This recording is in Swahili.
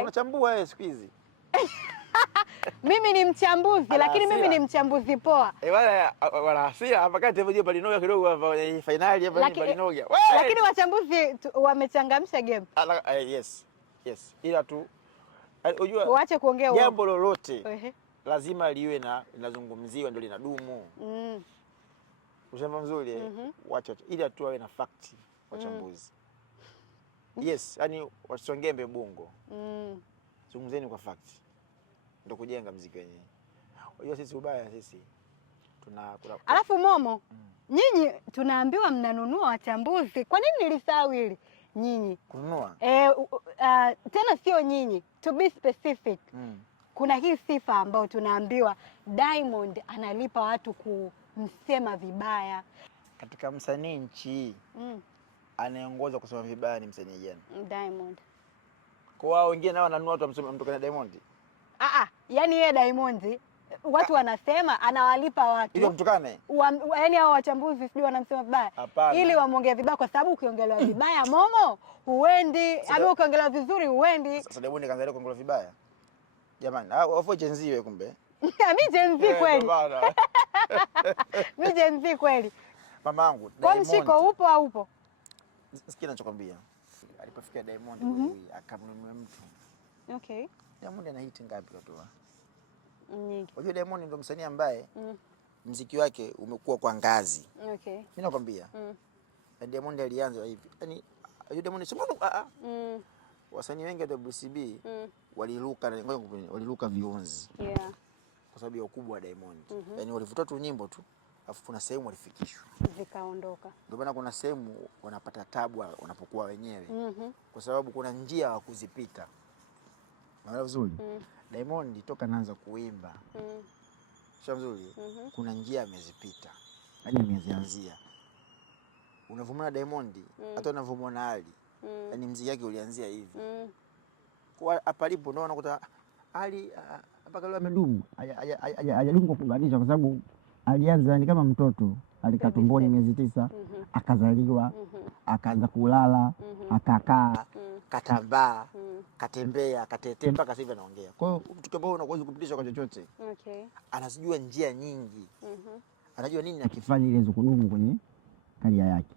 Unachambua wewe siku hizi. Mimi ni mchambuzi lakini mimi ni mchambuzi poa. Wala hasira hapa kati hivyo palinoga kidogo hapa finali hapa ni palinoga. Lakini wachambuzi wamechangamsha game. Yes. Ila tu unajua waache kuongea jambo lolote lazima liwe na linazungumziwa ndio linadumu. Ushafahamu mzuri wacha ila tu awe na fact wachambuzi. Yes, yani wasongembe bongo. Zungumzeni kwa fact. Ndio kujenga muziki wenyewe. Unajua sisi ubaya sisi alafu Momo nyinyi tunaambiwa mnanunua wachambuzi. Kwa nini nilisahau hili? Nyinyi kununua tena sio nyinyi, to be specific. Kuna hii sifa ambayo tunaambiwa Diamond analipa watu kumsema vibaya. Katika msanii nchi anayeongoza kusema vibaya ni msanii gani? Diamond. Kwa wao wengine nao wananunua watu wamsema mtu kana Diamond. Yani yeye Diamond watu wanasema anawalipa watu ili mtukane. Yaani hao wachambuzi sijui wanamsema vibaya ili wamwongee vibaya, kwa sababu ukiongelewa vibaya Momo huendi, au ukiongelewa vizuri huendi. Sasa Diamond kaanza kuongelewa vibaya. Jamani, wafo Gen Z wewe kumbe. Mimi Gen Z kweli. Mimi Gen Z kweli. Mamangu Diamond. Kwa mshiko upo au upo? Sikia ninachokwambia. Alipofikia Diamond huyu akamnunua mtu. Okay. Diamond ana hit ngapi watoa? Nyingi. Unajua Diamond ndio msanii ambaye muziki wake umekuwa kwa ngazi. Okay. Mimi nakwambia. Na Diamond alianza hivi. Yaani unajua Diamond sema wasanii wengi wa WCB waliruka vionzi. Kwa sababu ya ukubwa wa Diamond. Yaani walivuta tu nyimbo tu, afu kuna sehemu walifikishwa zikaondoka. Ndio maana kuna sehemu wanapata tabu wanapokuwa wenyewe. Kwa sababu kuna njia wa kuzipita. Maana vizuri. Diamond toka anaanza kuimba. Sio vizuri. Kuna njia amezipita. Yaani amezianzia. Unavumana Diamond, hata unavumana Ali. Yaani muziki wake ulianzia hivi. Kwa hapa alipo ndio unakuta Ali mpaka leo amedumu. Hajadumu kwa kuunganisha kwa sababu alianza ni kama mtoto. Alikaa tumboni miezi 9, akazaliwa, akaanza kulala, akakaa, katambaa, katembea, katetea mpaka sasa hivi anaongea. Kwa hiyo mtu kama unakuweza kupitisha kwa chochote. Okay. Anazijua njia nyingi. Anajua nini akifanya ili kudumu kwenye karia yake.